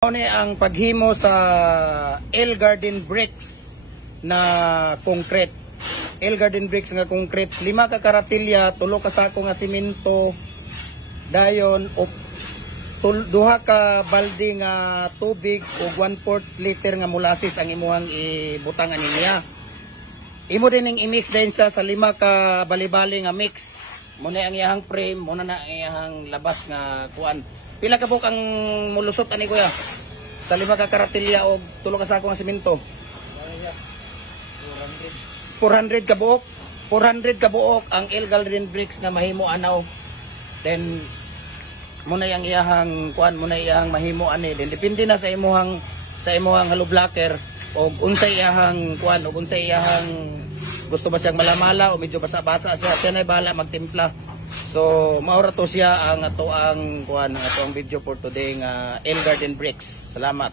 Ni ang paghimo sa L Garden bricks na concrete. L Garden bricks nga concrete, 5 ka karatilya, 3 ka sako nga simento, dayon o 2 ka balde nga tubig o 1/4 liter nga molasses ang imuhang ibutangan niya. Imo din ning i-mix din siya sa 5 ka bali-bali nga mix. Muna ang iyahang frame, muna na ang iyahang labas nga kuan. Pila ka buok ang mulusot ani kuya? Sa 5 ka karatilya o 3 ka sako nga simento. 400 ka buok. 400 ka buok ang L Garden bricks na mahimo anaw. Then muna yang iyahang kuan, muna iyahang mahimo ani. Then depende na sa imuhang hollow blocker o unsay iyahang kuan o unsay iyahang gusto ba siyang malamala o medyo basa-basa siya. Siya na bahala magtimpla. So, maura to siya ang ato ang kuan, ang ato ang video for today nga L Garden bricks. Salamat.